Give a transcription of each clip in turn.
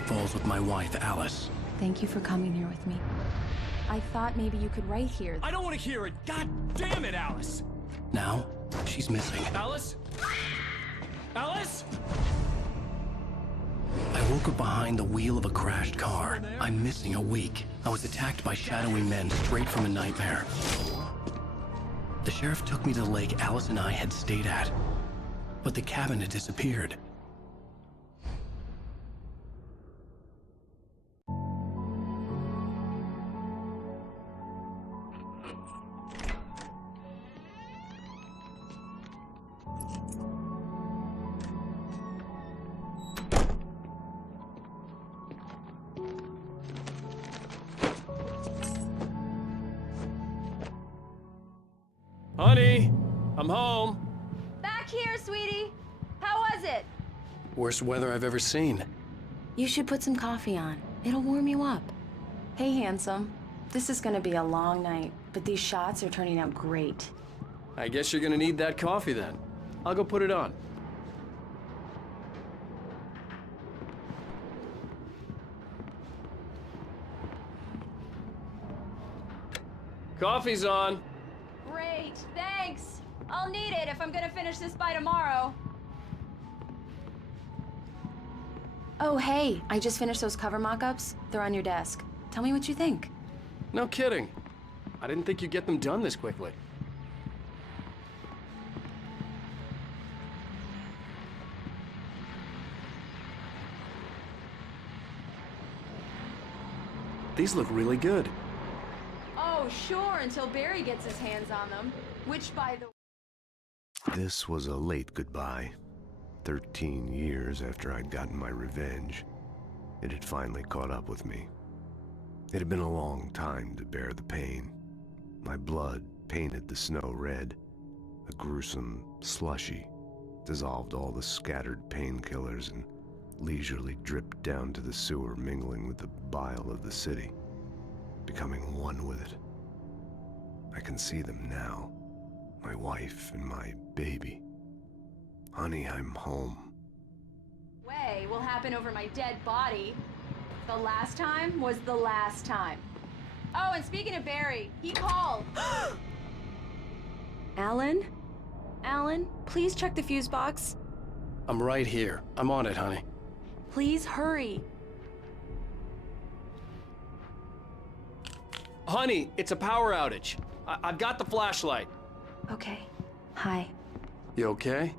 night falls with my wife, Alice. Thank you for coming here with me. I thought maybe you could write here. I don't want to hear it! God damn it, Alice! Now, she's missing. Alice? Alice? I woke up behind the wheel of a crashed car. I'm missing a week. I was attacked by shadowy men straight from a nightmare. The sheriff took me to the lake Alice and I had stayed at, but the cabin had disappeared. Honey, I'm home. Back here, sweetie. How was it? Worst weather I've ever seen. You should put some coffee on. It'll warm you up. Hey, handsome. This is gonna be a long night, but these shots are turning out great. I guess you're gonna need that coffee then. I'll go put it on. Coffee's on. Great, thanks. I'll need it if I'm gonna finish this by tomorrow. Oh, hey, I just finished those cover mock-ups. They're on your desk. Tell me what you think. No kidding. I didn't think you'd get them done this quickly. These look really good. Oh, sure, until Barry gets his hands on them. Which, by the way... This was a late goodbye. 13 years after I'd gotten my revenge, it had finally caught up with me. It had been a long time to bear the pain. My blood painted the snow red. A gruesome slushy dissolved all the scattered painkillers and leisurely dripped down to the sewer, mingling with the bile of the city, becoming one with it. I can see them now, my wife and my baby. Honey, I'm home. Way will happen over my dead body. The last time was the last time. Oh, and speaking of Barry, he called. Alan? Alan, please check the fuse box. I'm right here. I'm on it, honey. Please hurry. Honey, it's a power outage. I've got the flashlight. Okay. Hi. You okay?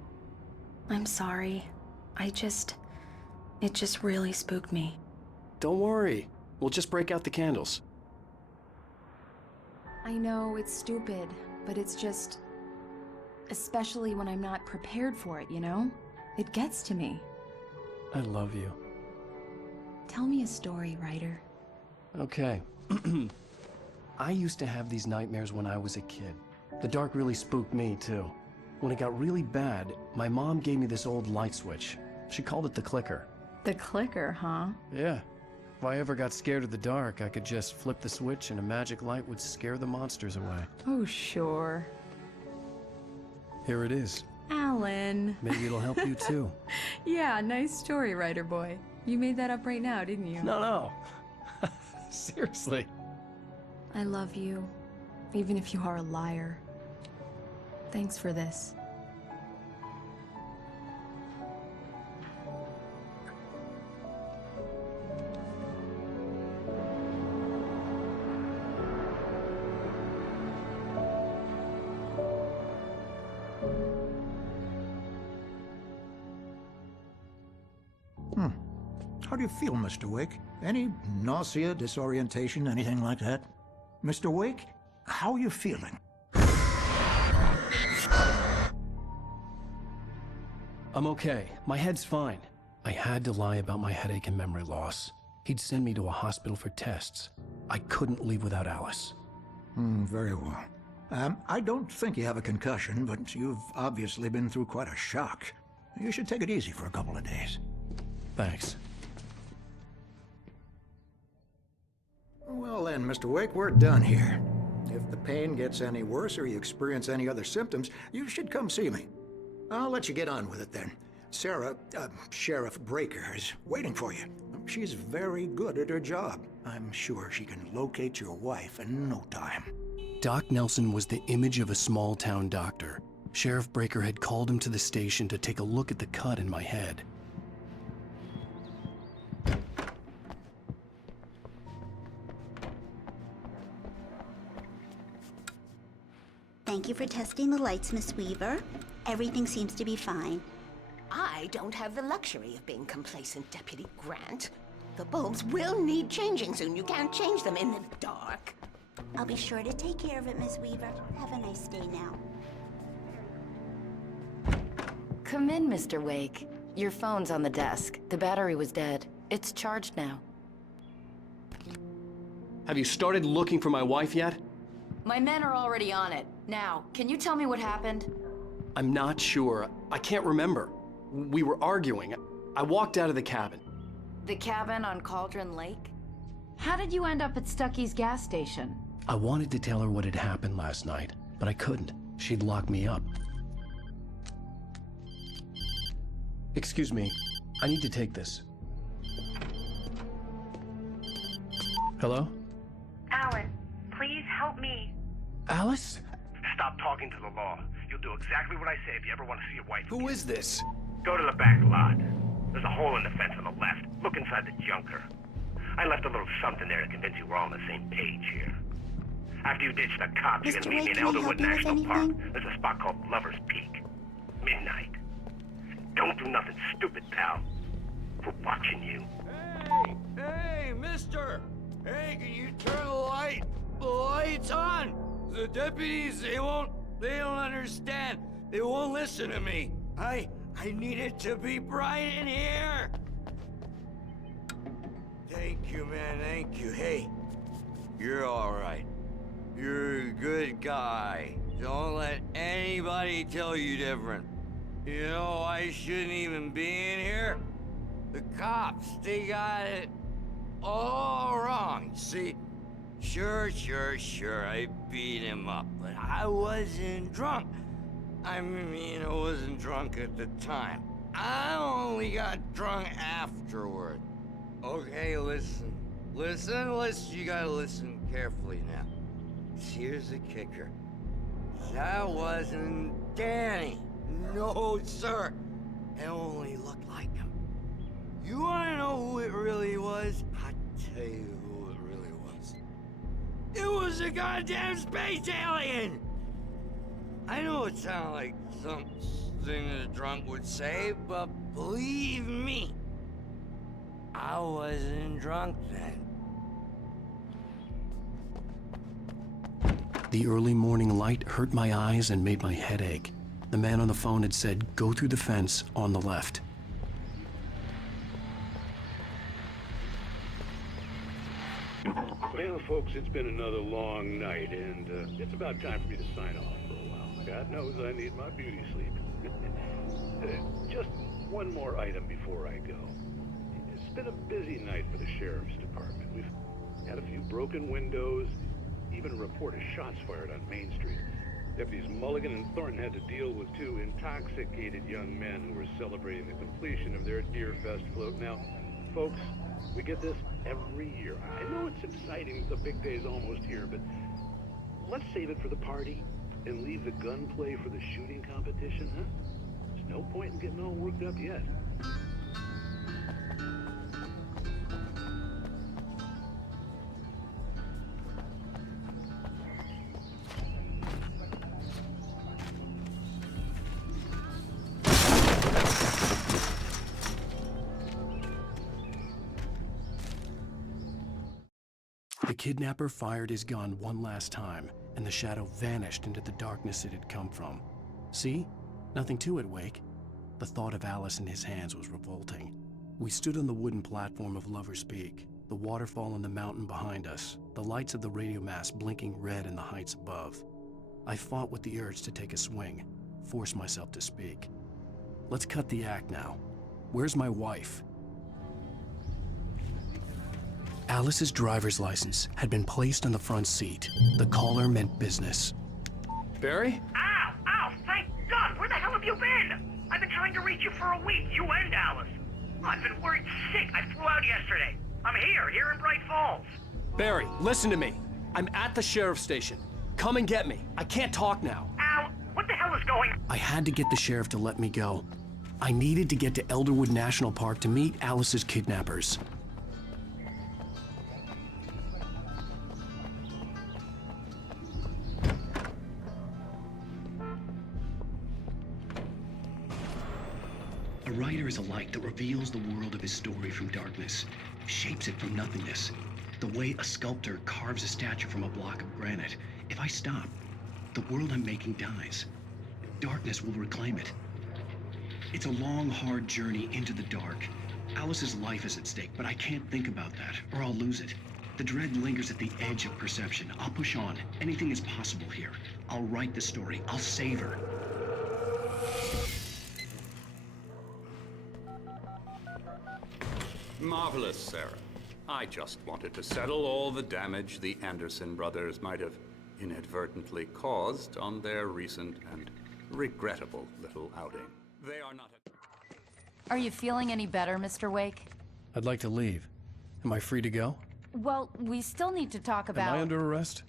I'm sorry. It just really spooked me. Don't worry. We'll just break out the candles. I know it's stupid, but it's just... especially when I'm not prepared for it, you know? It gets to me. I love you. Tell me a story, writer. Okay. I used to have these nightmares when I was a kid. The dark really spooked me, too. When it got really bad, my mom gave me this old light switch. She called it the clicker. The clicker, huh? Yeah. If I ever got scared of the dark, I could just flip the switch and a magic light would scare the monsters away. Oh, sure. Here it is. Alan. Maybe it'll help you, too. Yeah, nice story, writer boy. You made that up right now, didn't you? No. Seriously. I love you, even if you are a liar. Thanks for this. How do you feel, Mr. Wake? Any nausea, disorientation, anything like that? Mr. Wake, how are you feeling? I'm okay. My head's fine. I had to lie about my headache and memory loss. He'd send me to a hospital for tests. I couldn't leave without Alice. Very well. I don't think you have a concussion, but you've obviously been through quite a shock. You should take it easy for a couple of days. Thanks. Well then, Mr. Wake, we're done here. If the pain gets any worse or you experience any other symptoms, you should come see me. I'll let you get on with it then. Sarah, Sheriff Breaker, is waiting for you. She's very good at her job. I'm sure she can locate your wife in no time. Doc Nelson was the image of a small-town doctor. Sheriff Breaker had called him to the station to take a look at the cut in my head. Thank you for testing the lights, Miss Weaver. Everything seems to be fine. I don't have the luxury of being complacent, Deputy Grant. The bulbs will need changing soon. You can't change them in the dark. I'll be sure to take care of it, Miss Weaver. Have a nice day now. Come in, Mr. Wake. Your phone's on the desk. The battery was dead. It's charged now. Have you started looking for my wife yet? My men are already on it. Now, can you tell me what happened? I'm not sure. I can't remember. We were arguing. I walked out of the cabin. The cabin on Cauldron Lake? How did you end up at Stucky's gas station? I wanted to tell her what had happened last night, but I couldn't. She'd lock me up. Excuse me, I need to take this. Hello? Alan, please help me. Alice? Stop talking to the law. You'll do exactly what I say if you ever want to see your wife. Who is this? Go to the back lot. There's a hole in the fence on the left. Look inside the junker. I left a little something there to convince you we're all on the same page here. After you ditch the cops, you're Mr. gonna meet me Wake, in can I Elderwood help you with National Park. anything? There's a spot called Lover's Peak. Midnight. Don't do nothing stupid, pal. We're watching you. Hey, mister! Hey, can you turn the lights on? The deputies, they don't understand. They won't listen to me. I need it to be bright in here. Thank you, man, thank you. Hey, you're all right. You're a good guy. Don't let anybody tell you different. You know, I shouldn't even be in here. The cops, they got it all wrong. See, sure, I beat him up, but I wasn't drunk. I mean, I wasn't drunk at the time. I only got drunk afterward. Okay, listen. You gotta listen carefully now. Here's the kicker. That wasn't Danny. No, sir. It only looked like him. You wanna know who it really was? I'll tell you who it really was. It was a goddamn space alien! I know it sounds like something a drunk would say, but believe me, I wasn't drunk then. The early morning light hurt my eyes and made my head ache. The man on the phone had said, go through the fence on the left. Well, folks, it's been another long night, and it's about time for me to sign off for a while. God knows I need my beauty sleep. Just one more item before I go. It's been a busy night for the Sheriff's Department. We've had a few broken windows, even a report of shots fired on Main Street. Deputies Mulligan and Thornton had to deal with two intoxicated young men who were celebrating the completion of their Deer Fest float. Now, folks, we get this every year. I know it's exciting, the big day's almost here, but let's save it for the party and leave the gunplay for the shooting competition, huh? There's no point in getting all worked up yet. The kidnapper fired his gun one last time, and the shadow vanished into the darkness it had come from. See? Nothing to it, Wake. The thought of Alice in his hands was revolting. We stood on the wooden platform of Lover's Peak, the waterfall on the mountain behind us, the lights of the radio mast blinking red in the heights above. I fought with the urge to take a swing, force myself to speak. Let's cut the act now. Where's my wife? Alice's driver's license had been placed on the front seat. The caller meant business. Barry? Ow! Thank God! Where the hell have you been? I've been trying to reach you for a week, you and Alice. I've been worried sick. I flew out yesterday. Barry, listen to me. I'm at the sheriff's station. Come and get me. I can't talk now. Al, what the hell is going... I had to get the sheriff to let me go. I needed to get to Elderwood National Park to meet Alice's kidnappers. A writer is a light that reveals the world of his story from darkness, shapes it from nothingness. The way a sculptor carves a statue from a block of granite. If I stop, the world I'm making dies. Darkness will reclaim it. It's a long, hard journey into the dark. Alice's life is at stake, but I can't think about that, or I'll lose it. The dread lingers at the edge of perception. I'll push on. Anything is possible here. I'll write the story. I'll save her. Marvelous, Sarah. I just wanted to settle all the damage the Anderson brothers might have inadvertently caused on their recent and regrettable little outing. They are not... Are you feeling any better, Mr. Wake? I'd like to leave. Am I free to go? Well, we still need to talk about... Am I under arrest?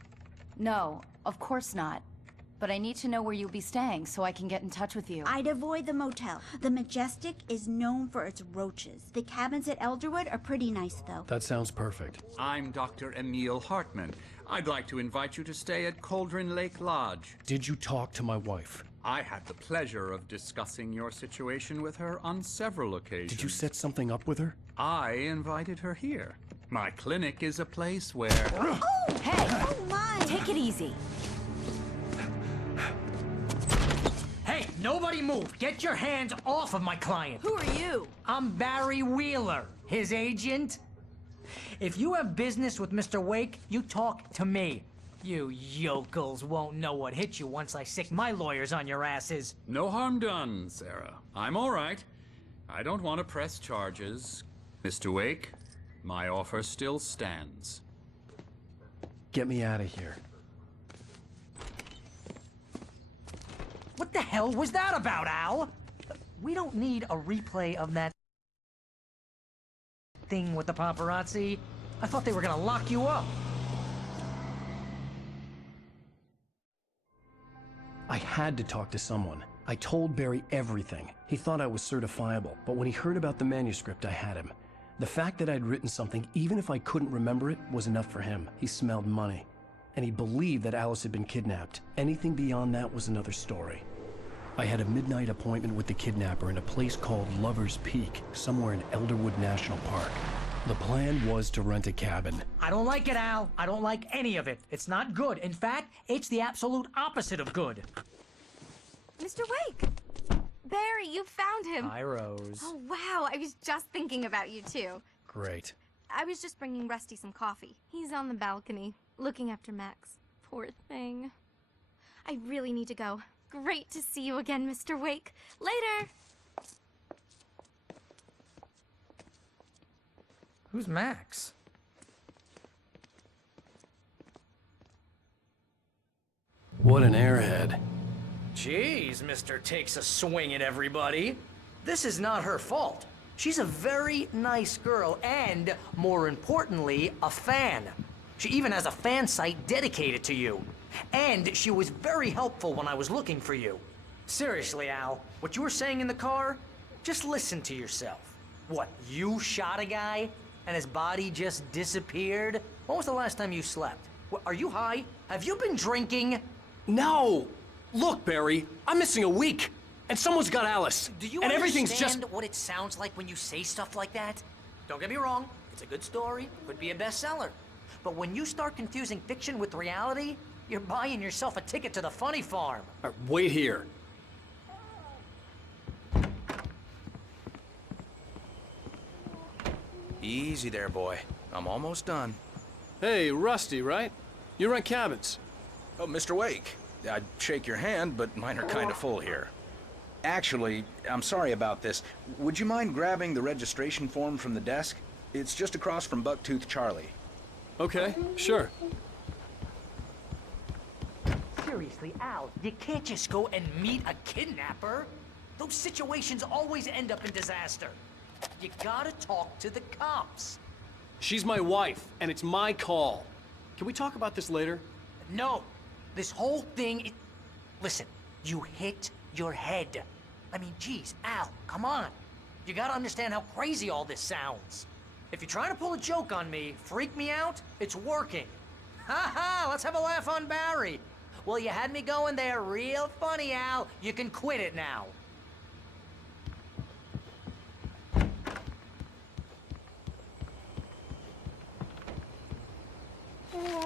No, of course not. But I need to know where you'll be staying so I can get in touch with you. I'd avoid the motel. The Majestic is known for its roaches. The cabins at Elderwood are pretty nice, though. That sounds perfect. I'm Dr. Emil Hartman. I'd like to invite you to stay at Cauldron Lake Lodge. Did you talk to my wife? I had the pleasure of discussing your situation with her on several occasions. Did you set something up with her? I invited her here. My clinic is a place where... Oh! Hey! Oh, my! Take it easy. Hey, nobody move! Get your hands off of my client! Who are you? I'm Barry Wheeler, his agent. If you have business with Mr. Wake, you talk to me. You yokels won't know what hit you once I sick my lawyers on your asses. No harm done, Sarah. I'm all right. I don't want to press charges. Mr. Wake, my offer still stands. Get me out of here. What the hell was that about, Al? We don't need a replay of that thing with the paparazzi. I thought they were gonna lock you up. I had to talk to someone. I told Barry everything. He thought I was certifiable, but when he heard about the manuscript, I had him. The fact that I'd written something, even if I couldn't remember it, was enough for him. He smelled money. And he believed that Alice had been kidnapped. Anything beyond that was another story. I had a midnight appointment with the kidnapper in a place called Lover's Peak, somewhere in Elderwood National Park. The plan was to rent a cabin. I don't like it, Al. I don't like any of it. It's not good. In fact, it's the absolute opposite of good. Mr. Wake! Barry, you found him! Hi, Rose. Oh, wow. I was just thinking about you, too. Great. I was just bringing Rusty some coffee. He's on the balcony, looking after Max. Poor thing. I really need to go. Great to see you again, Mr. Wake. Later! Who's Max? What an airhead. Jeez, Mr. Takes a swing at everybody. This is not her fault. She's a very nice girl and, more importantly, a fan. She even has a fan site dedicated to you. And she was very helpful when I was looking for you. Seriously, Al, what you were saying in the car, just listen to yourself. What, you shot a guy and his body just disappeared? When was the last time you slept? What, are you high? Have you been drinking? No! Look, Barry, I'm missing a week. And someone's got Alice. Do you and everything's understand just... what it sounds like when you say stuff like that? Don't get me wrong, it's a good story, could be a bestseller. But when you start confusing fiction with reality, you're buying yourself a ticket to the funny farm. Wait here. Easy there, boy. I'm almost done. Hey, Rusty, right? You rent cabins. Oh, Mr. Wake. I'd shake your hand, but mine are kind of full here. Actually, I'm sorry about this. Would you mind grabbing the registration form from the desk? It's just across from Bucktooth Charlie. Okay, sure. Seriously, Al, you can't just go and meet a kidnapper. Those situations always end up in disaster. You gotta talk to the cops. She's my wife, and it's my call. Can we talk about this later? No. This whole thing... Listen, you hit your head. I mean, geez, Al, come on. You gotta understand how crazy all this sounds. If you're trying to pull a joke on me, freak me out, it's working. Ha ha, let's have a laugh on Barry. Well, you had me going there real funny, Al. You can quit it now.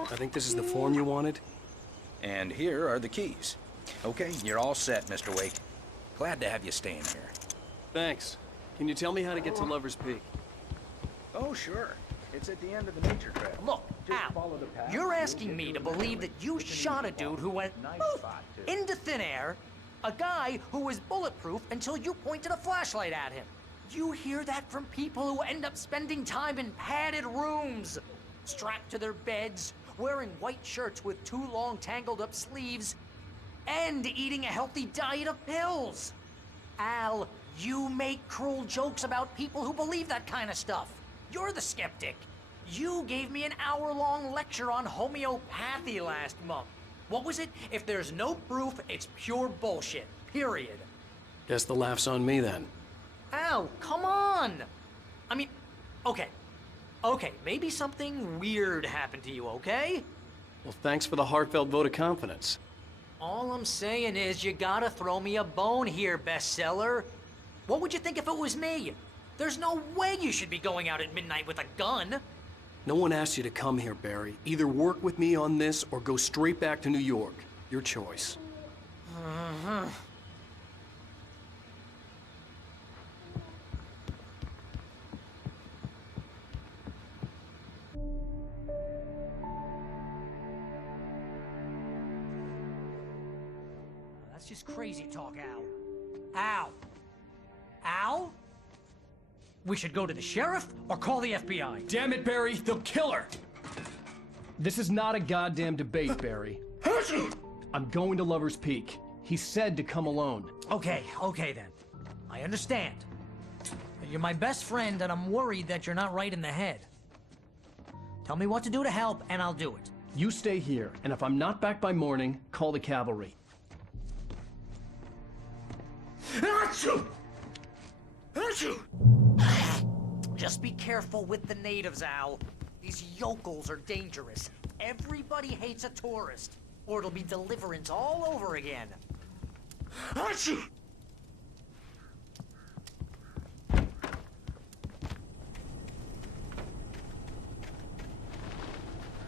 I think this is the form you wanted. And here are the keys. Okay, you're all set, Mr. Wake. Glad to have you staying here. Thanks. Can you tell me how to get to Lover's Peak? Oh, sure. It's at the end of the nature trail. Look, Al, you're asking me to believe that you shot a dude who went poof, into thin air, a guy who was bulletproof until you pointed a flashlight at him. You hear that from people who end up spending time in padded rooms, strapped to their beds, wearing white shirts with too long tangled up sleeves, and eating a healthy diet of pills. Al, you make cruel jokes about people who believe that kind of stuff. You're the skeptic. You gave me an hour-long lecture on homeopathy last month. What was it? If there's no proof, it's pure bullshit. Period. Guess the laugh's on me then. Al, come on! I mean, okay. Okay, maybe something weird happened to you, okay? Well, thanks for the heartfelt vote of confidence. All I'm saying is you gotta throw me a bone here, bestseller. What would you think if it was me? There's no way you should be going out at midnight with a gun. No one asked you to come here, Barry. Either work with me on this or go straight back to New York. Your choice. That's just crazy talk, Al. Al! Al? We should go to the sheriff or call the FBI. Damn it, Barry! They'll kill her! This is not a goddamn debate, Barry. I'm going to Lover's Peak. He said to come alone. Okay then. I understand. But you're my best friend and I'm worried that you're not right in the head. Tell me what to do to help and I'll do it. You stay here, and if I'm not back by morning, call the cavalry. Just be careful with the natives, Al. These yokels are dangerous. Everybody hates a tourist, or it'll be Deliverance all over again.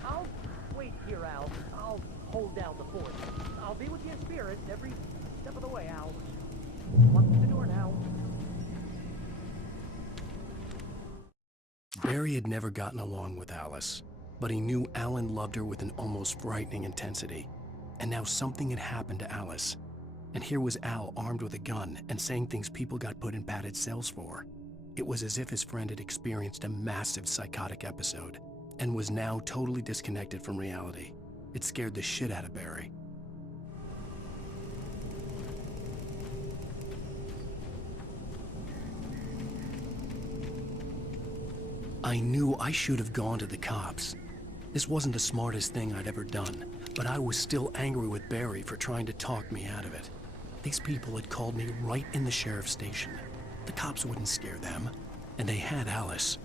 I'll wait here, Al. I'll hold down the fort. I'll be with you in spirit every step of the way, Al. Walk through the door now. Barry had never gotten along with Alice, but he knew Alan loved her with an almost frightening intensity. And now something had happened to Alice. And here was Al armed with a gun and saying things people got put in padded cells for. It was as if his friend had experienced a massive psychotic episode and was now totally disconnected from reality. It scared the shit out of Barry. I knew I should have gone to the cops. This wasn't the smartest thing I'd ever done, but I was still angry with Barry for trying to talk me out of it. These people had called me right in the sheriff's station. The cops wouldn't scare them, and they had Alice.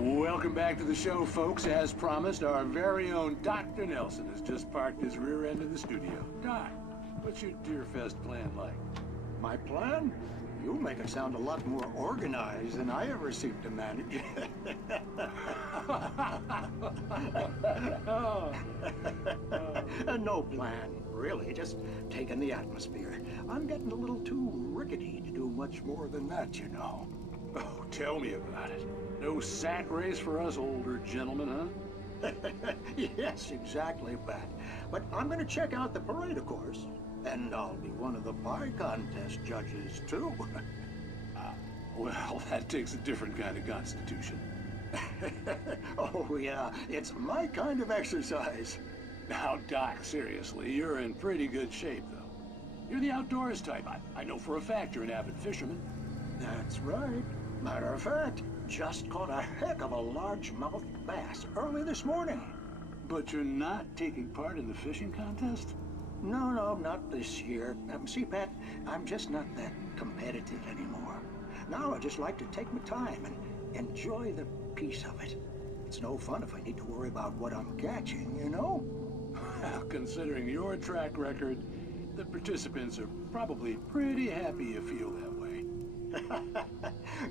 Welcome back to the show, folks. As promised, our very own Dr. Nelson has just parked his rear end in the studio. Doc, what's your Deer Fest plan like? My plan? You make it sound a lot more organized than I ever seem to manage. No plan, really. Just taking the atmosphere. I'm getting a little too rickety to do much more than that, you know. Oh, tell me about it. No sack race for us older gentlemen, huh? Yes, exactly, Bat. But I'm going to check out the parade, of course. And I'll be one of the pie contest judges, too. Well, that takes a different kind of constitution. Oh, yeah, it's my kind of exercise. Now, Doc, seriously, you're in pretty good shape, though. You're the outdoors type. I know for a fact you're an avid fisherman. That's right. Matter of fact, just caught a heck of a largemouth bass early this morning. But you're not taking part in the fishing contest? No, not this year. See, Pat, I'm just not that competitive anymore. Now I just like to take my time and enjoy the peace of it. It's no fun if I need to worry about what I'm catching, you know? Well, considering your track record, the participants are probably pretty happy you feel that way.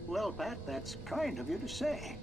Well, Pat, that's kind of you to say.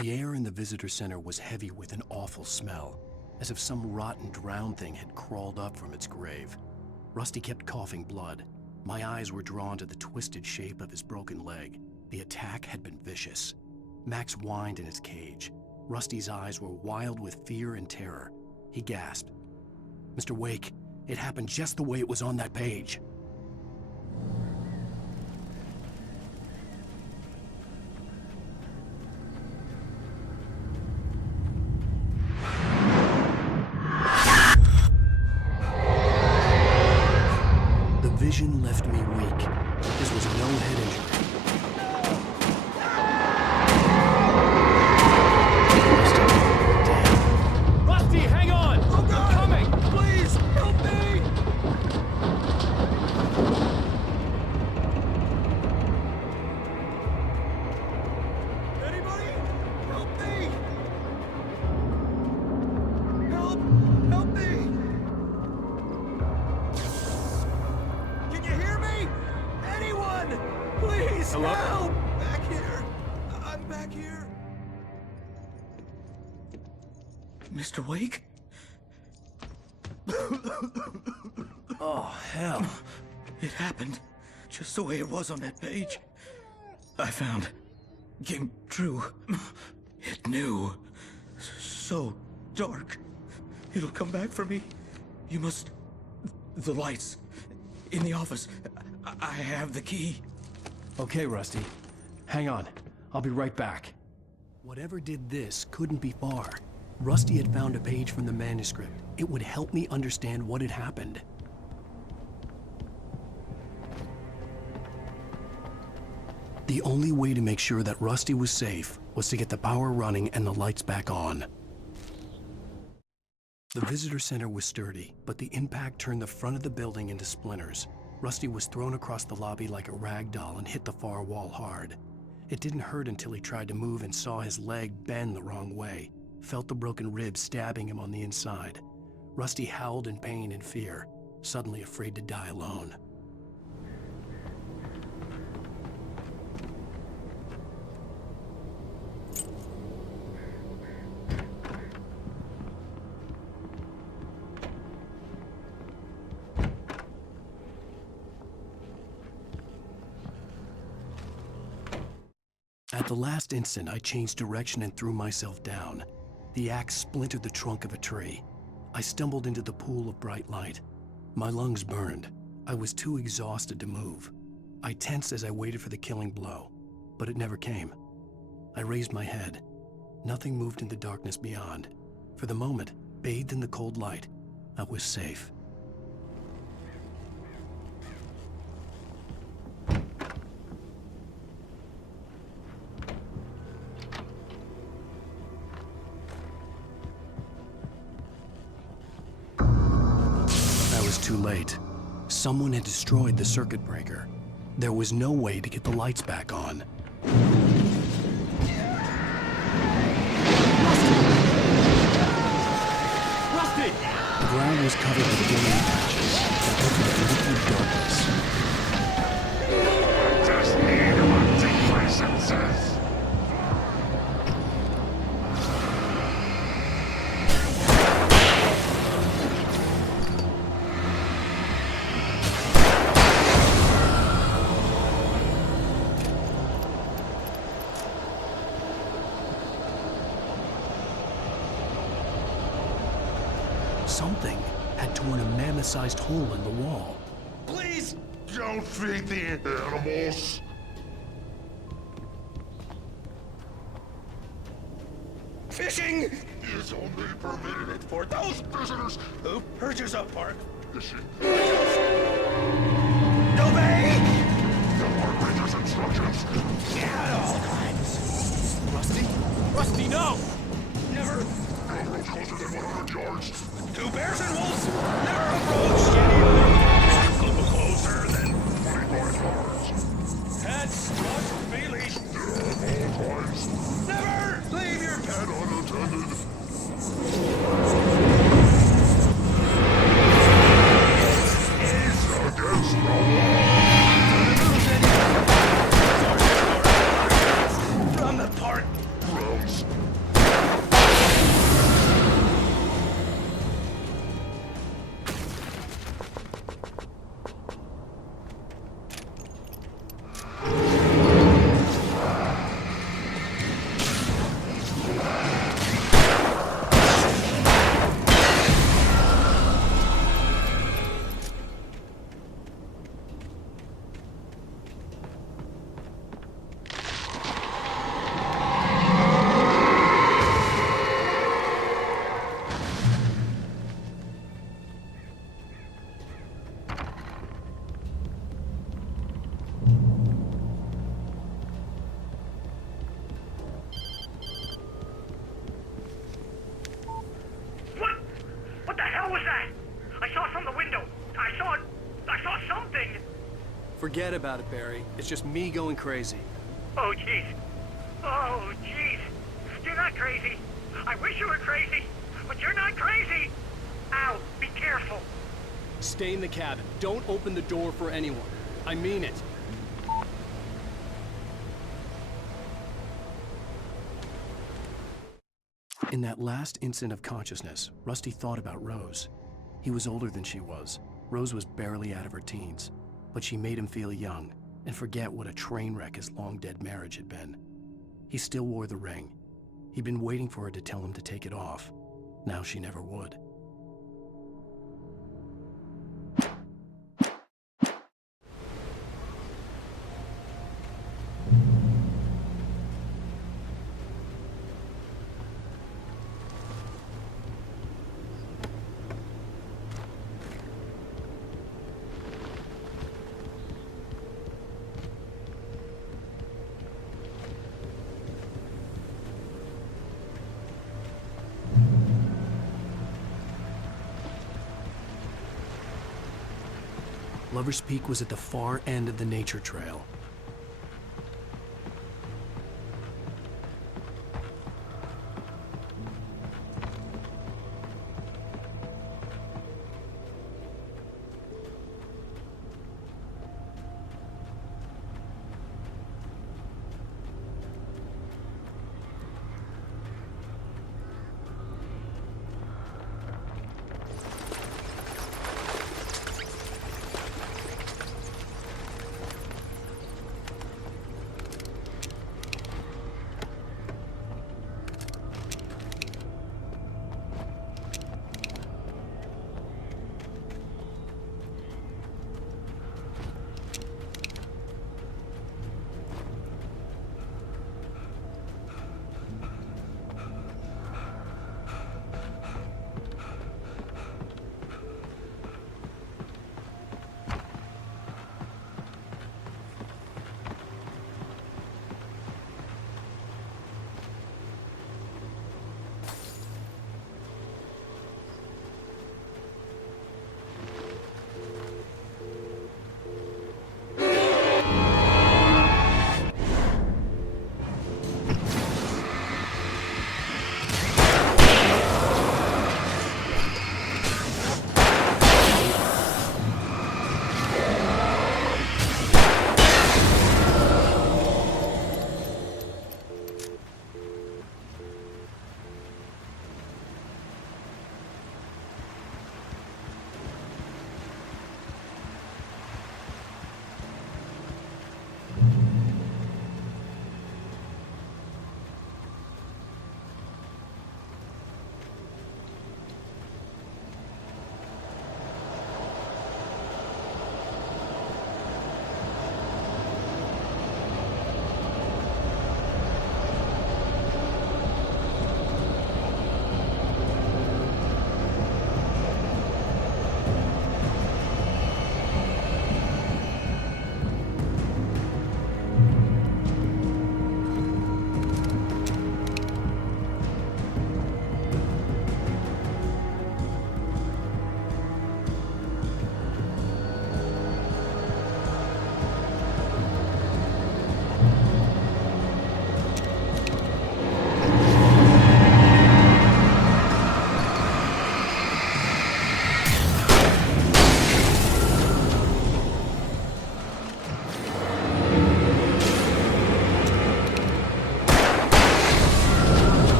The air in the visitor center was heavy with an awful smell, as if some rotten drowned thing had crawled up from its grave. Rusty kept coughing blood. My eyes were drawn to the twisted shape of his broken leg. The attack had been vicious. Max whined in his cage. Rusty's eyes were wild with fear and terror. He gasped. "Mr. Wake, it happened just the way it was on that page." The vision left me weak. This was no head injury. Rusty, hang on! Oh, God. I'm coming! Please, help me! Anybody? Help me! Help me! Can you hear me? Anyone! Please, Hello? help! Back here! I'm back here! Mr. Wake? Oh, hell. It happened just the way it was on that page. I found. Came true. It knew. So dark. It'll come back for me. You must... The lights. In the office. I have the key. Okay, Rusty. Hang on. I'll be right back. Whatever did this couldn't be far. Rusty had found a page from the manuscript. It would help me understand what had happened. The only way to make sure that Rusty was safe was to get the power running and the lights back on. The visitor center was sturdy, but the impact turned the front of the building into splinters. Rusty was thrown across the lobby like a rag doll and hit the far wall hard. It didn't hurt until he tried to move and saw his leg bend the wrong way, felt the broken rib stabbing him on the inside. Rusty howled in pain and fear, suddenly afraid to die alone. At the last instant, I changed direction and threw myself down. The axe splintered the trunk of a tree. I stumbled into the pool of bright light. My lungs burned. I was too exhausted to move. I tensed as I waited for the killing blow. but it never came. I raised my head. Nothing moved in the darkness beyond. For the moment, bathed in the cold light, I was safe. I was too late. Someone had destroyed the circuit breaker. There was no way to get the lights back on. Rusty! The ground was covered with glowing patches that looked like liquid darkness. I just need my deep senses. Something had torn a mammoth-sized hole in the wall. Please don't feed the animals. Fishing is only permitted for those visitors who purchase a park. Fishing. Obey! The park ranger's instructions. At all times. Rusty? Rusty, no! Never. No approach closer than 100 yards. Two bears and wolves never approach any other. Closer than 25 yards. Pets must be leashed. At all times. Never leave your pet unattended. Is against the law. From the park. Gross. What the hell was that? I saw from the window. I saw something. Forget about it, Barry. It's just me going crazy. Oh, jeez. Oh, jeez. You're not crazy. I wish you were crazy, but you're not crazy. Ow, be careful. Stay in the cabin. Don't open the door for anyone. I mean it. In that last instant of consciousness, Rusty thought about Rose. He was older than she was. Rose was barely out of her teens, but she made him feel young and forget what a train wreck his long-dead marriage had been. He still wore the ring. He'd been waiting for her to tell him to take it off. Now she never would. Lover's Peak was at the far end of the nature trail.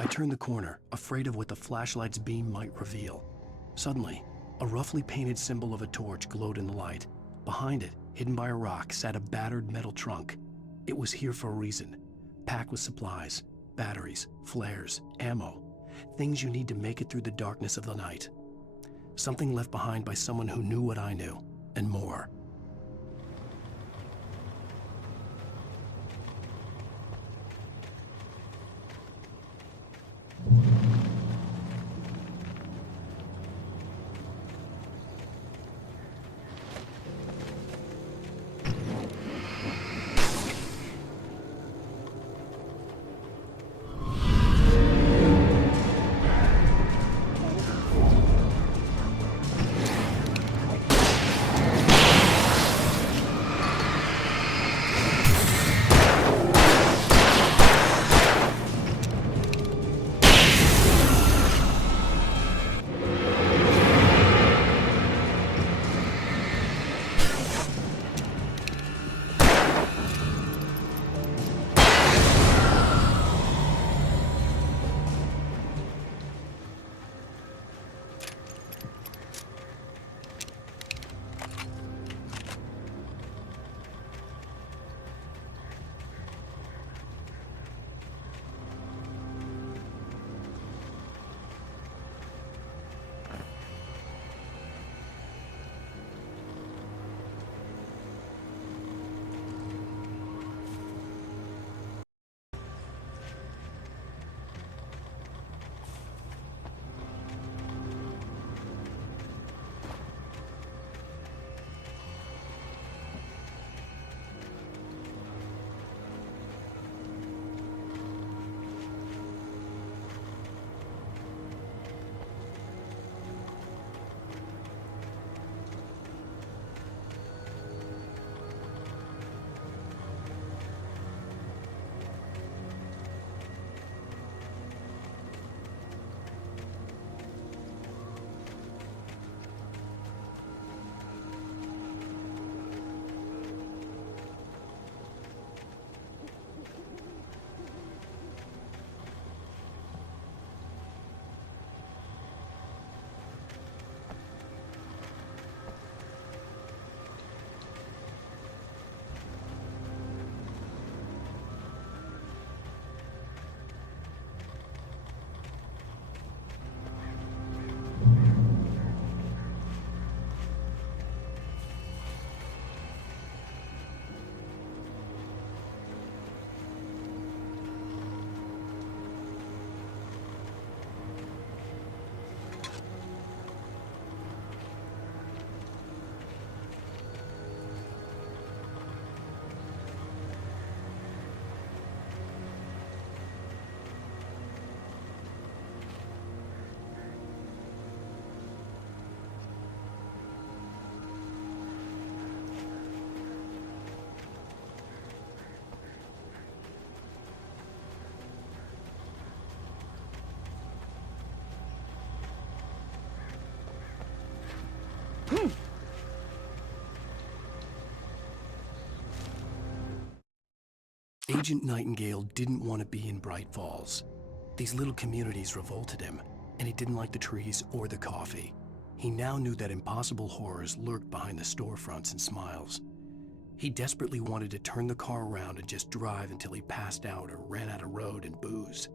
I turned the corner, afraid of what the flashlight's beam might reveal. Suddenly, a roughly painted symbol of a torch glowed in the light. Behind it, hidden by a rock, sat a battered metal trunk. It was here for a reason, packed with supplies, batteries, flares, ammo, things you need to make it through the darkness of the night. Something left behind by someone who knew what I knew, and more. Agent Nightingale didn't want to be in Bright Falls. These little communities revolted him, and he didn't like the trees or the coffee. He now knew that impossible horrors lurked behind the storefronts and smiles. He desperately wanted to turn the car around and just drive until he passed out or ran out of road and booze.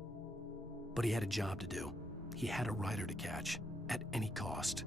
But he had a job to do. He had a rider to catch, at any cost.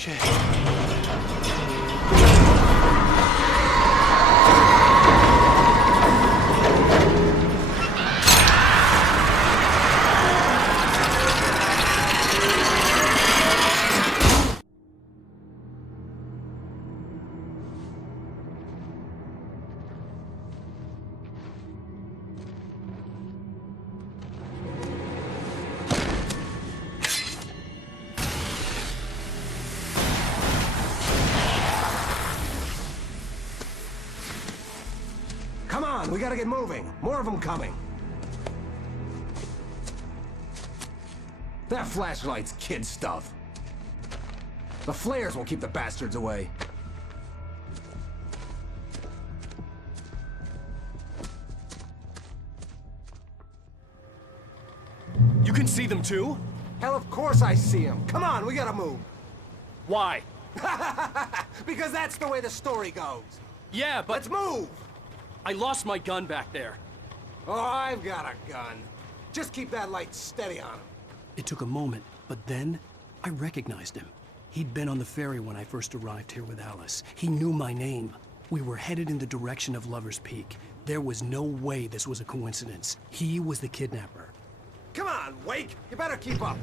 Shit. Come on, we gotta get moving. More of them coming. That flashlight's kid stuff. The flares will keep the bastards away. You can see them too? Hell, of course I see them. Come on, we gotta move. Why? Because that's the way the story goes. Yeah, but... Let's move! I lost my gun back there. Oh, I've got a gun. Just keep that light steady on him. It took a moment, but then I recognized him. He'd been on the ferry when I first arrived here with Alice. He knew my name. We were headed in the direction of Lover's Peak. There was no way this was a coincidence. He was the kidnapper. Come on, Wake! You better keep up.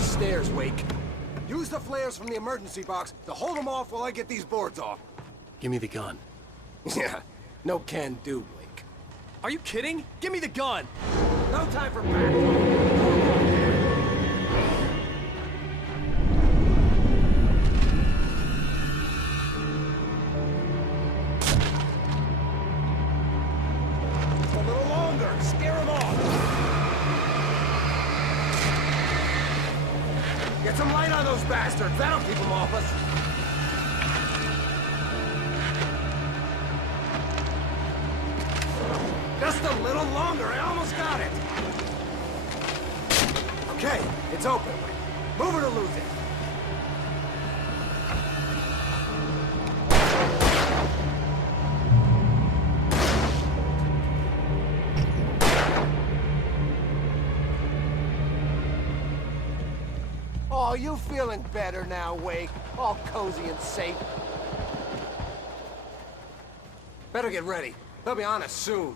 Stairs, Wake. Use the flares from the emergency box to hold them off while I get these boards off. Give me the gun. Yeah, no can do, Wake. Are you kidding? Give me the gun! No time for back. Get some light on those bastards. That'll keep them off us. Just a little longer. I almost got it. Okay, it's open. Move it or lose it. Oh, you feeling better now, Wake? All cozy and safe. Better get ready. They'll be on us soon.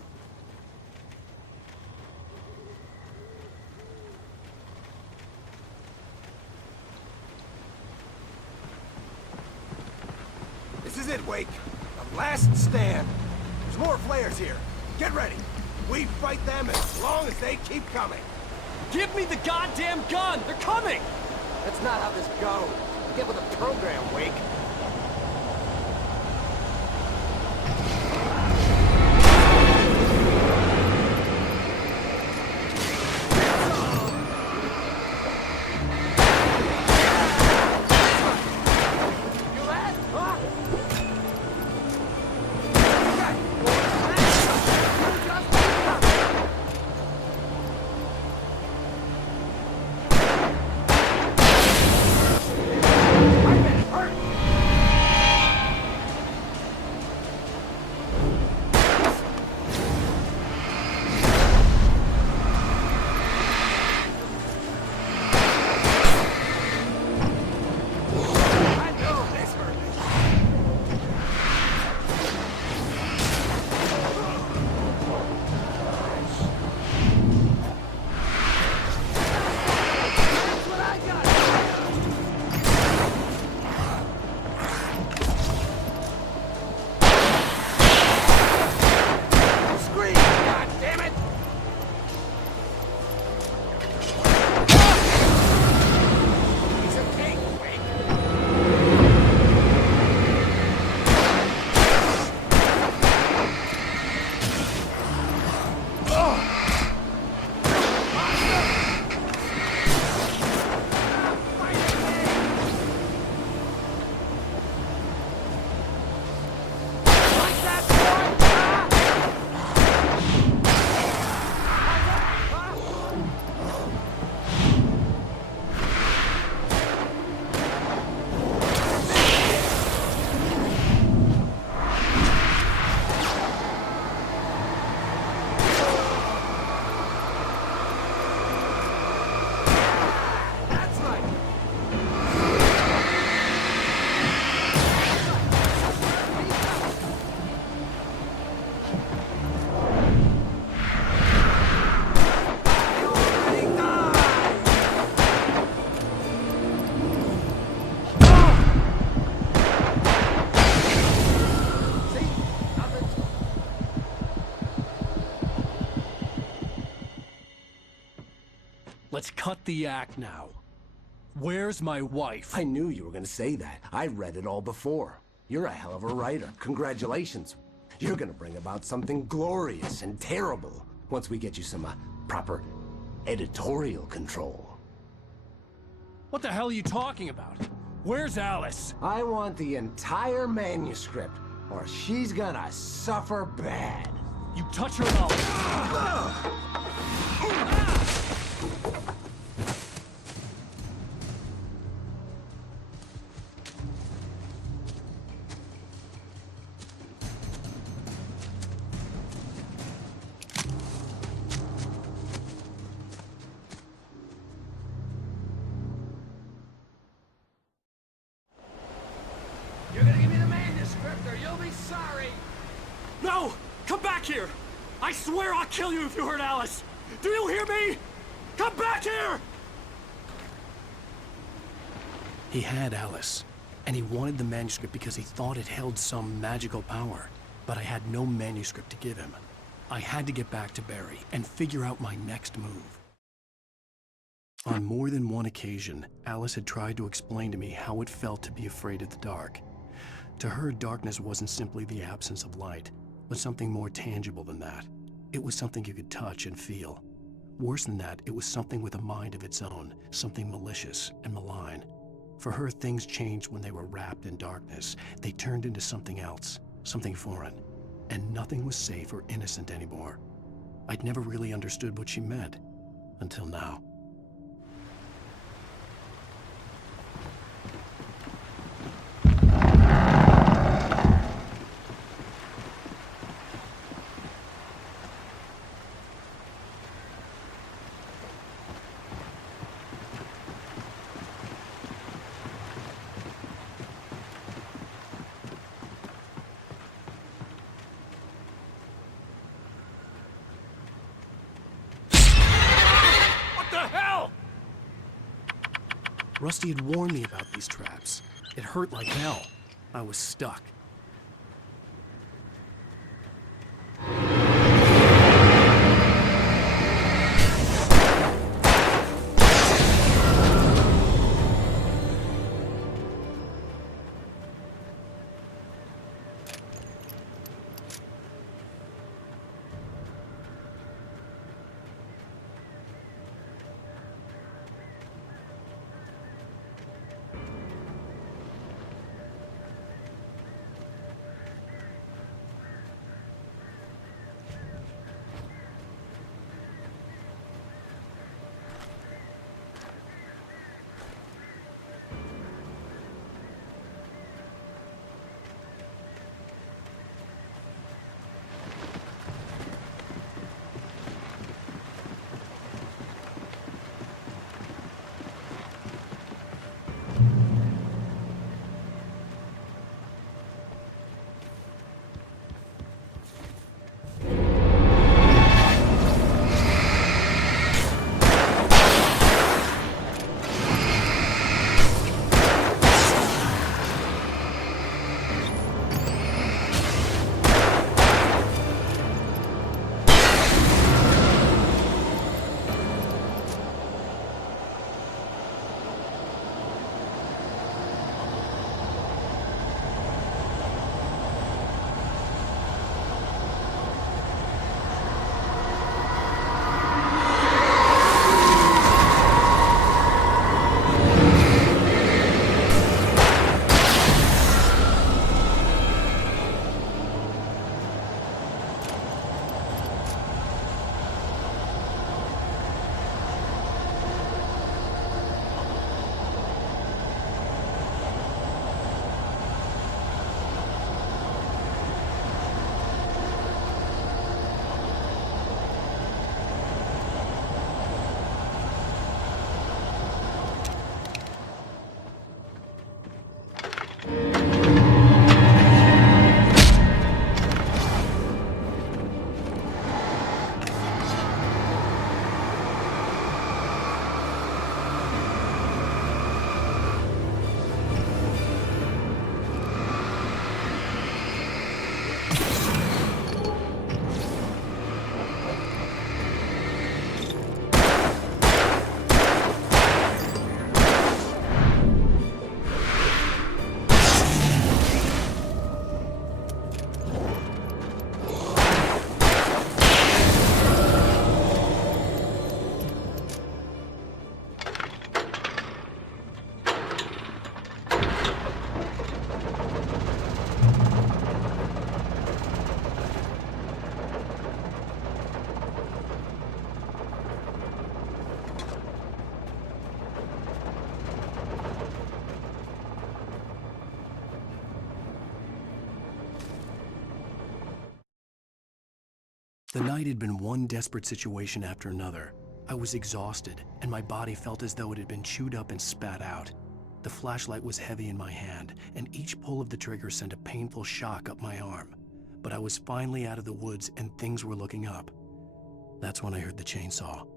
This is it, Wake. The last stand. There's more flares here. Get ready. We fight them as long as they keep coming. Give me the goddamn gun! They're coming! That's not how this goes. Get with the program, Wake. Hurt! Let's cut the act now. Where's my wife? I knew you were gonna say that. I read it all before. You're a hell of a writer. Congratulations. You're gonna bring about something glorious and terrible once we get you some proper editorial control. What the hell are you talking about? Where's Alice? I want the entire manuscript, or she's gonna suffer bad. You touch her and You're gonna give me the manuscript or you'll be sorry! No! Come back here! I swear I'll kill you if you hurt Alice! Do you hear me? Come back here! He had Alice, and he wanted the manuscript because he thought it held some magical power. But I had no manuscript to give him. I had to get back to Barry and figure out my next move. On more than one occasion, Alice had tried to explain to me how it felt to be afraid of the dark. To her, darkness wasn't simply the absence of light, but something more tangible than that. It was something you could touch and feel. Worse than that, it was something with a mind of its own, something malicious and malign. For her, things changed when they were wrapped in darkness. They turned into something else, something foreign, and nothing was safe or innocent anymore. I'd never really understood what she meant, until now. Rusty had warned me about these traps. It hurt like hell. I was stuck. The night had been one desperate situation after another. I was exhausted, and my body felt as though it had been chewed up and spat out. The flashlight was heavy in my hand, and each pull of the trigger sent a painful shock up my arm. But I was finally out of the woods, and things were looking up. That's when I heard the chainsaw.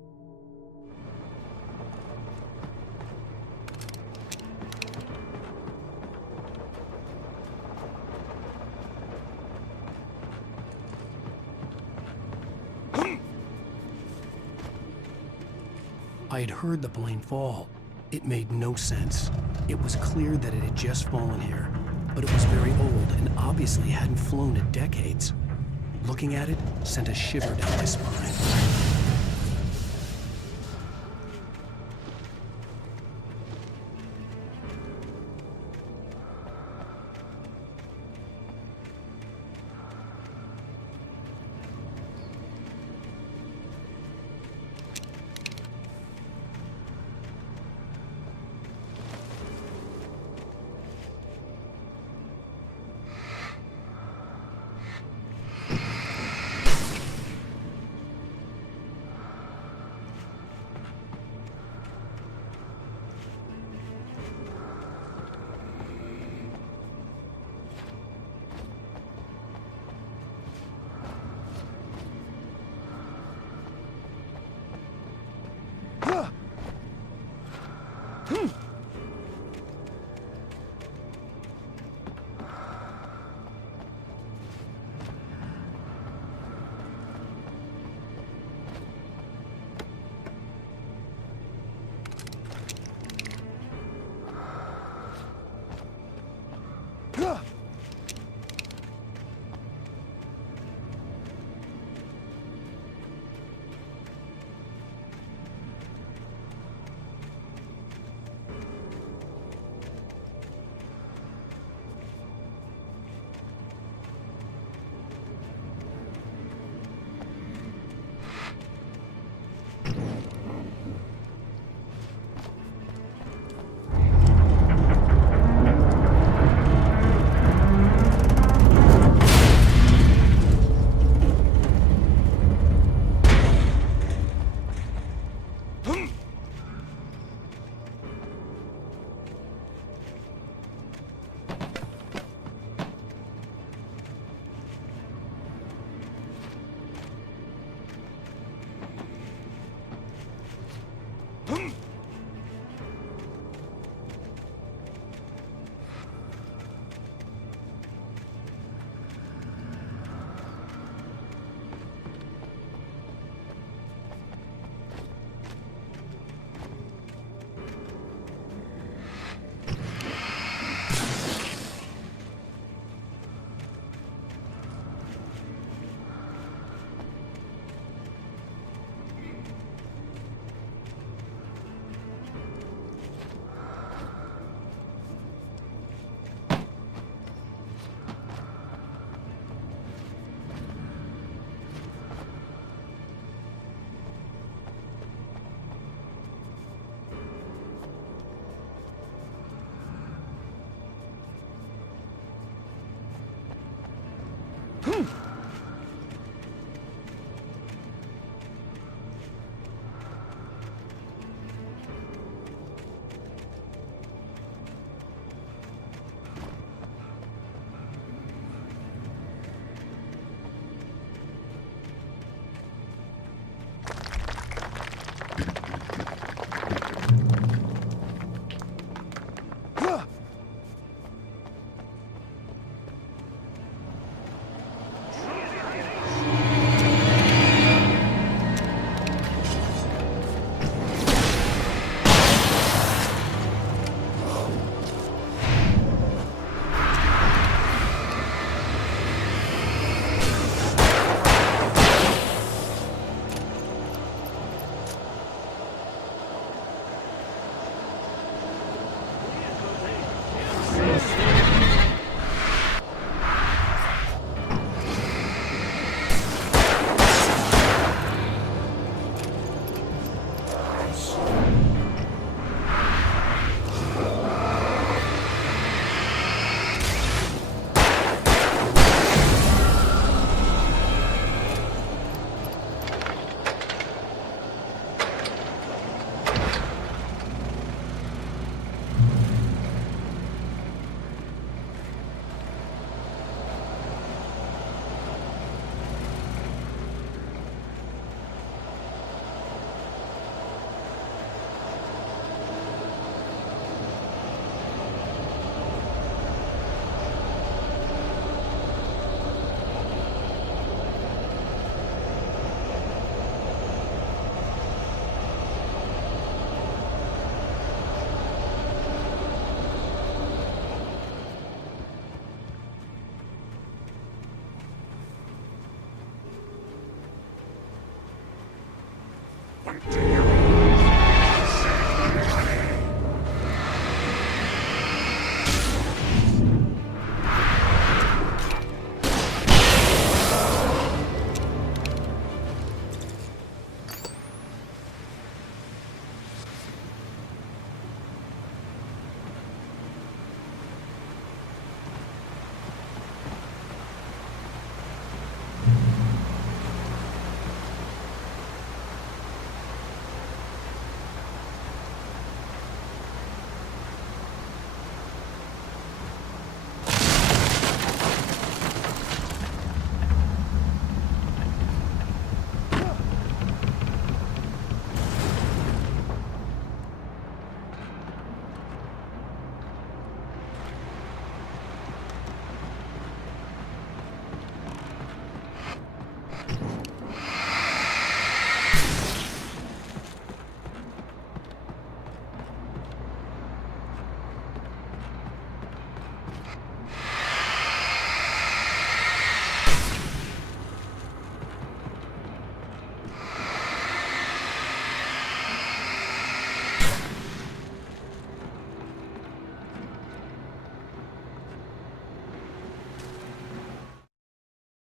I had heard the plane fall. It made no sense. It was clear that it had just fallen here, but it was very old and obviously hadn't flown in decades. Looking at it sent a shiver down my spine.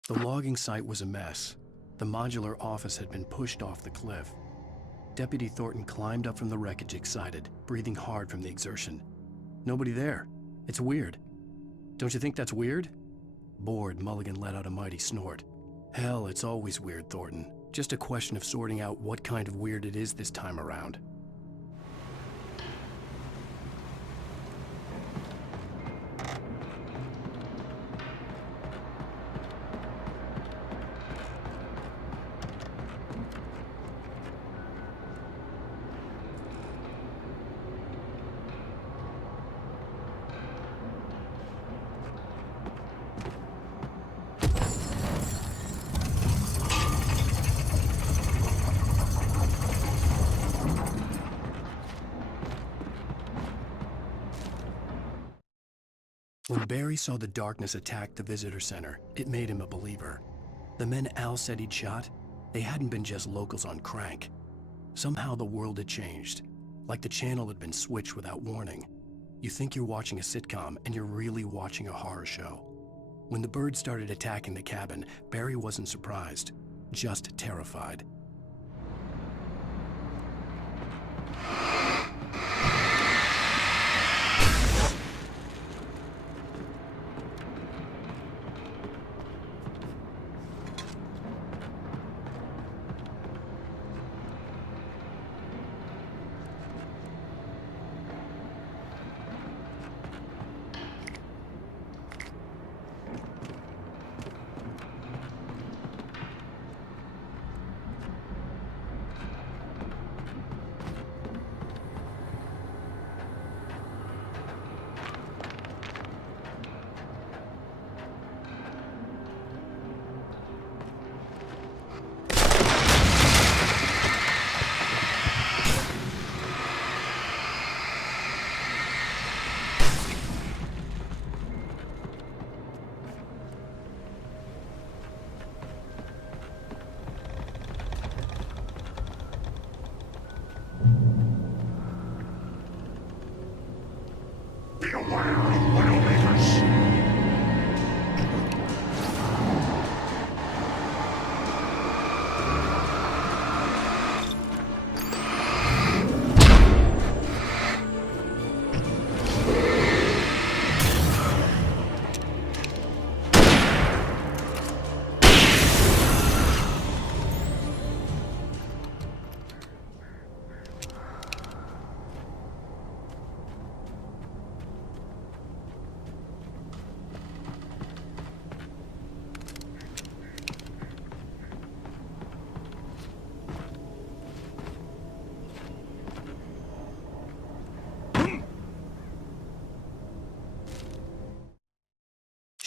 The logging site was a mess. The modular office had been pushed off the cliff. Deputy Thornton climbed up from the wreckage excited, breathing hard from the exertion. Nobody there. It's weird. Don't you think that's weird? Bored, Mulligan let out a mighty snort. Hell, it's always weird, Thornton. Just a question of sorting out what kind of weird it is this time around. When Barry saw the darkness attack the visitor center, it made him a believer. The men Al said he'd shot, they hadn't been just locals on crank. Somehow the world had changed, like the channel had been switched without warning. You think you're watching a sitcom, and you're really watching a horror show. When the birds started attacking the cabin, Barry wasn't surprised, just terrified.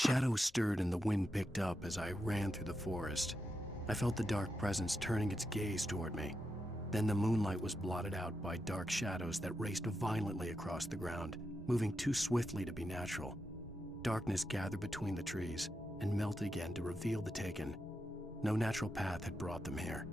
Shadows stirred and the wind picked up as I ran through the forest. I felt the dark presence turning its gaze toward me. Then the moonlight was blotted out by dark shadows that raced violently across the ground, moving too swiftly to be natural. Darkness gathered between the trees and melted again to reveal the Taken. No natural path had brought them here.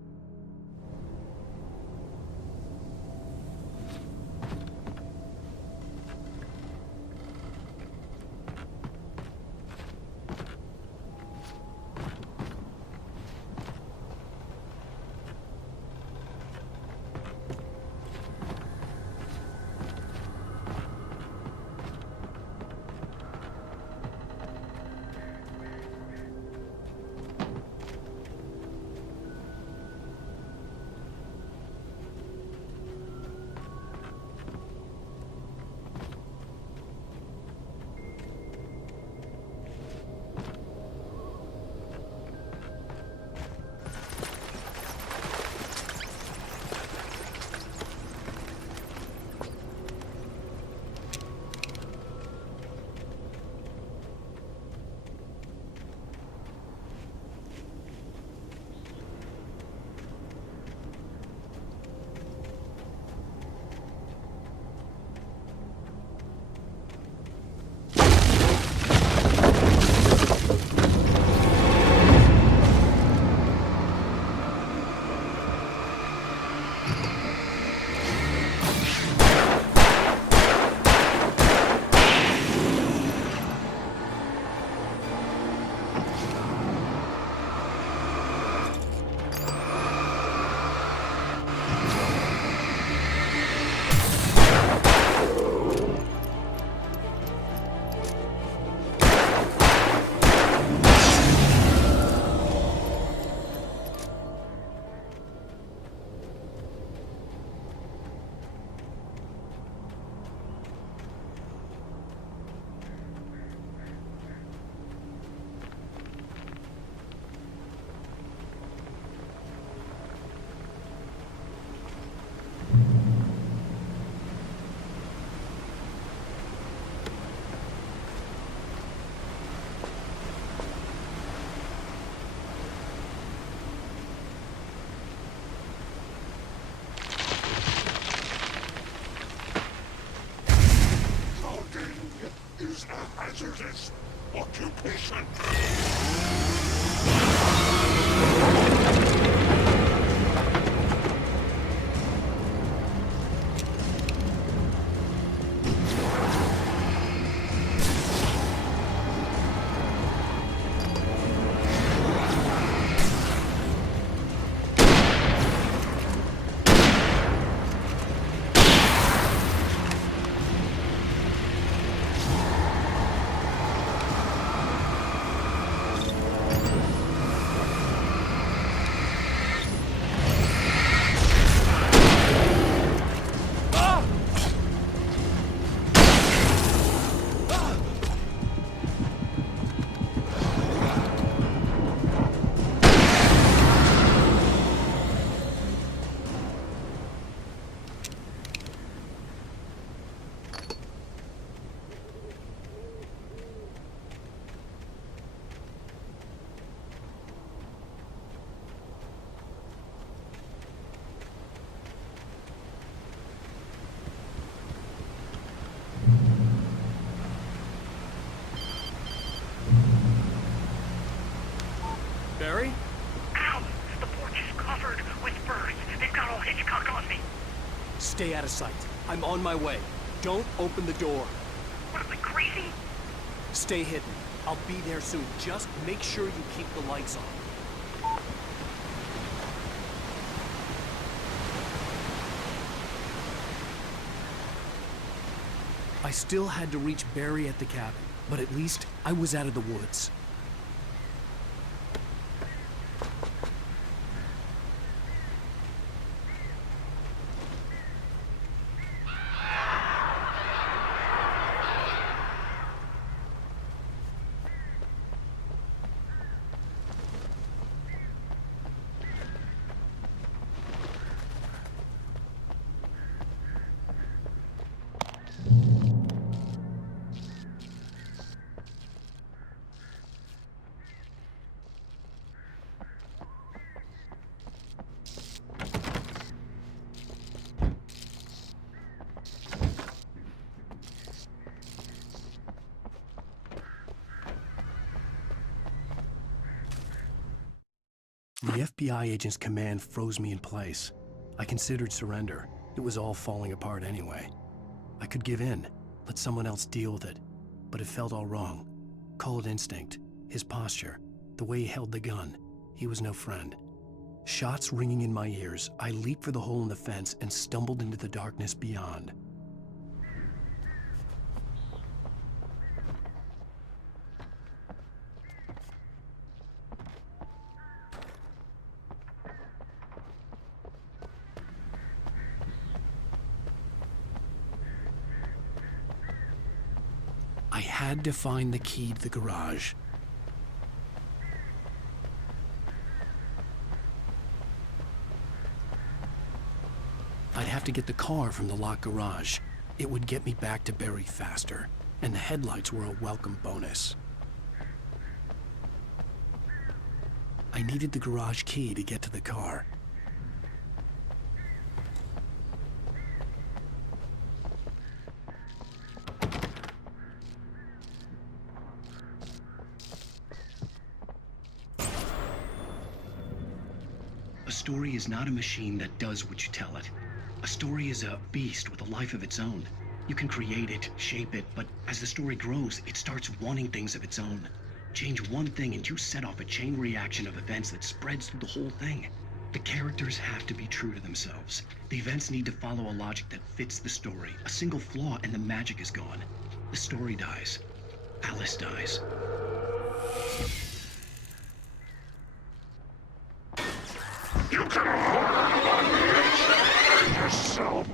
hazardous occupation. Barry? Ow! The porch is covered with birds. They've got all Hitchcock on me. Stay out of sight. I'm on my way. Don't open the door. What, am I crazy? Stay hidden. I'll be there soon. Just make sure you keep the lights on. I still had to reach Barry at the cabin, but at least I was out of the woods. The FBI agent's command froze me in place. I considered surrender, It was all falling apart anyway. I could give in, let someone else deal with it, but it felt all wrong. Call it instinct, his posture, the way he held the gun. He was no friend. Shots ringing in my ears, I leaped for the hole in the fence and stumbled into the darkness beyond. I had to find the key to the garage. I'd have to get the car from the locked garage. It would get me back to Barry faster, and the headlights were a welcome bonus. I needed the garage key to get to the car. A story is not a machine that does what you tell it. A story is a beast with a life of its own. You can create it, shape it, but as the story grows, it starts wanting things of its own. Change one thing and you set off a chain reaction of events that spreads through the whole thing. The characters have to be true to themselves. The events need to follow a logic that fits the story. A single flaw and the magic is gone. The story dies. Alice dies. You can hold on me and save yourself.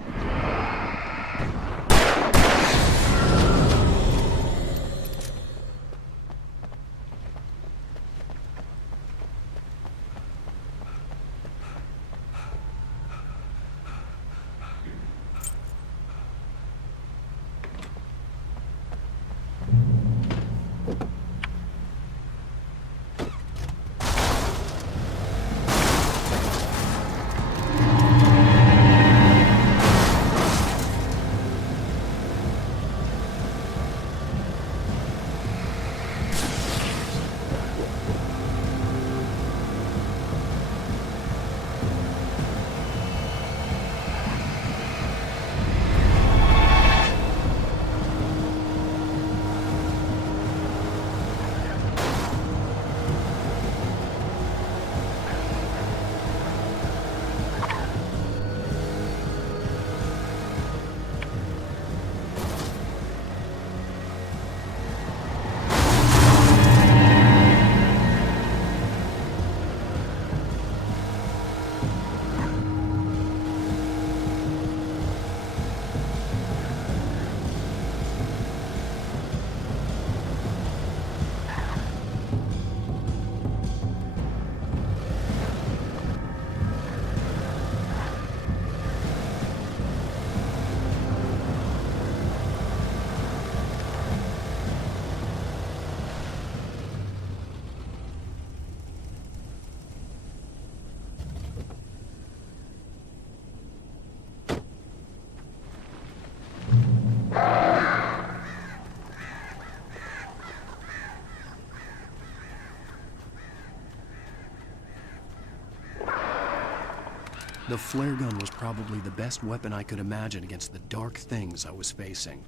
The flare gun was probably the best weapon I could imagine against the dark things I was facing.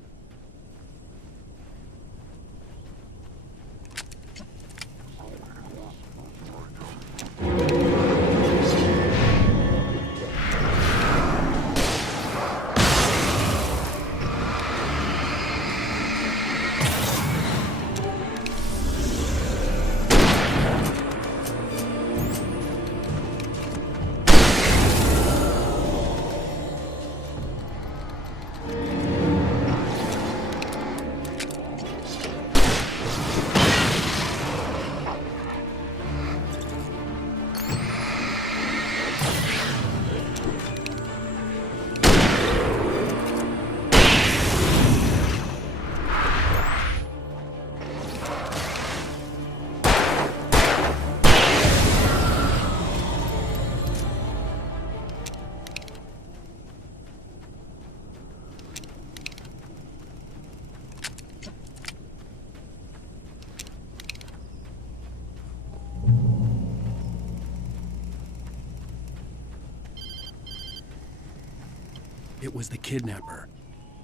It was the kidnapper.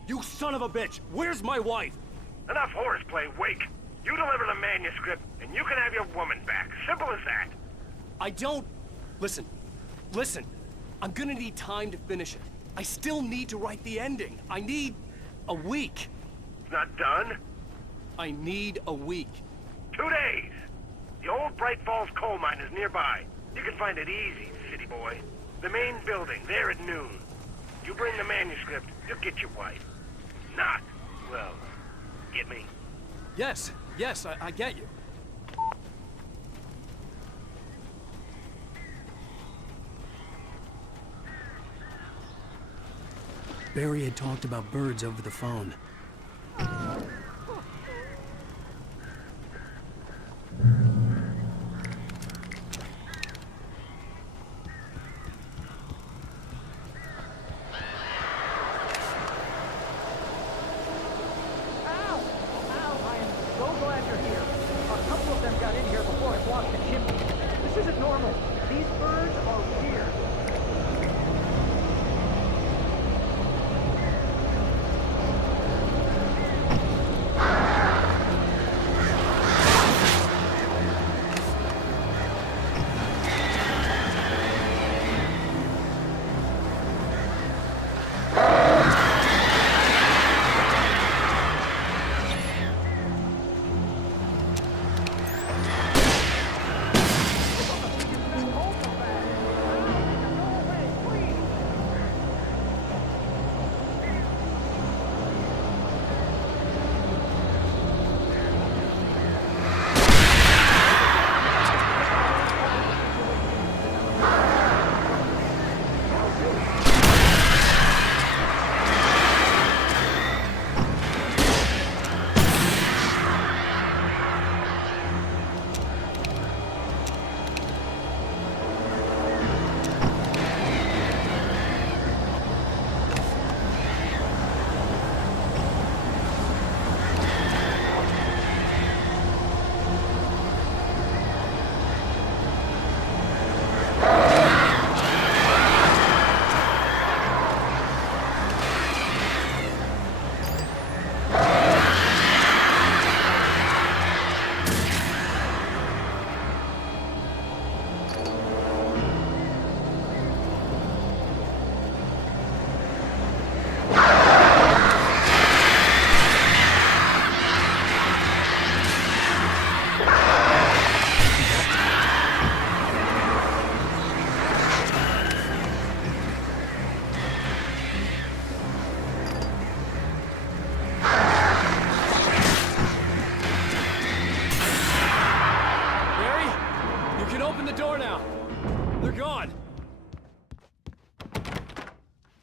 You son of a bitch! Where's my wife? Enough horseplay, Wake. You deliver the manuscript, and you can have your woman back. Simple as that. I don't... Listen. I'm gonna need time to finish it. I still need to write the ending. I need a week. It's not done? I need a week. 2 days. The old Bright Falls coal mine is nearby. You can find it easy, city boy. The main building, there at noon. You bring the manuscript, you'll get your wife. Not, well, get me? Yes, I get you. Barry had talked about birds over the phone.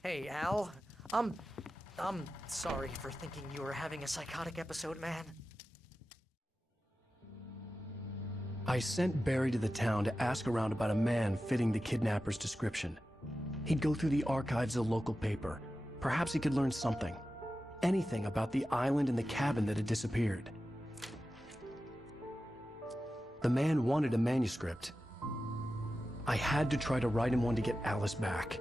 Hey, Al. I'm sorry for thinking you were having a psychotic episode, man. I sent Barry to the town to ask around about a man fitting the kidnapper's description. He'd go through the archives of the local paper. Perhaps he could learn something. Anything about the island and the cabin that had disappeared. The man wanted a manuscript. I had to try to write him one to get Alice back.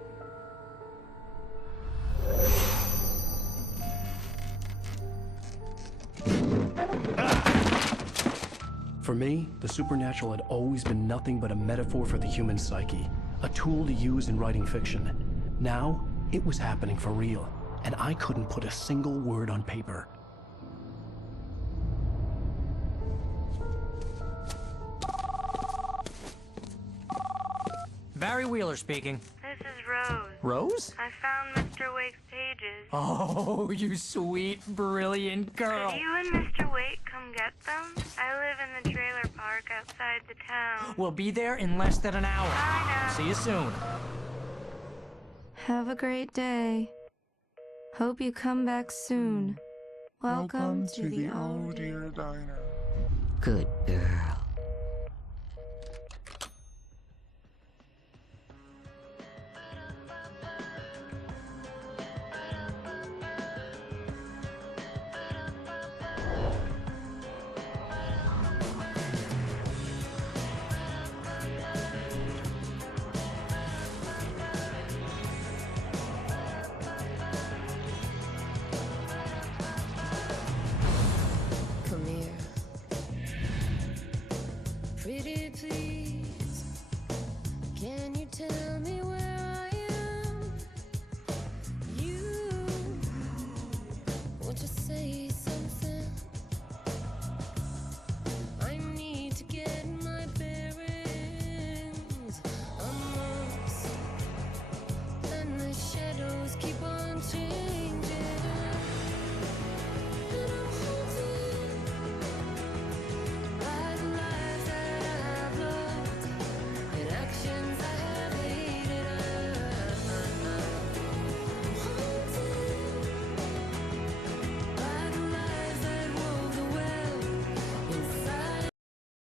For me, the supernatural had always been nothing but a metaphor for the human psyche, a tool to use in writing fiction. Now, it was happening for real, and I couldn't put a single word on paper. Barry Wheeler speaking. This is Rose. Rose? I found Mr. Wake's pages. Oh, you sweet, brilliant girl. Could you and Mr. Wake come get them? I live in the trailer park outside the town. We'll be there in less than an hour. Bye now. See you soon. Have a great day. Hope you come back soon. Welcome to the Old Dear Diner. Good girl.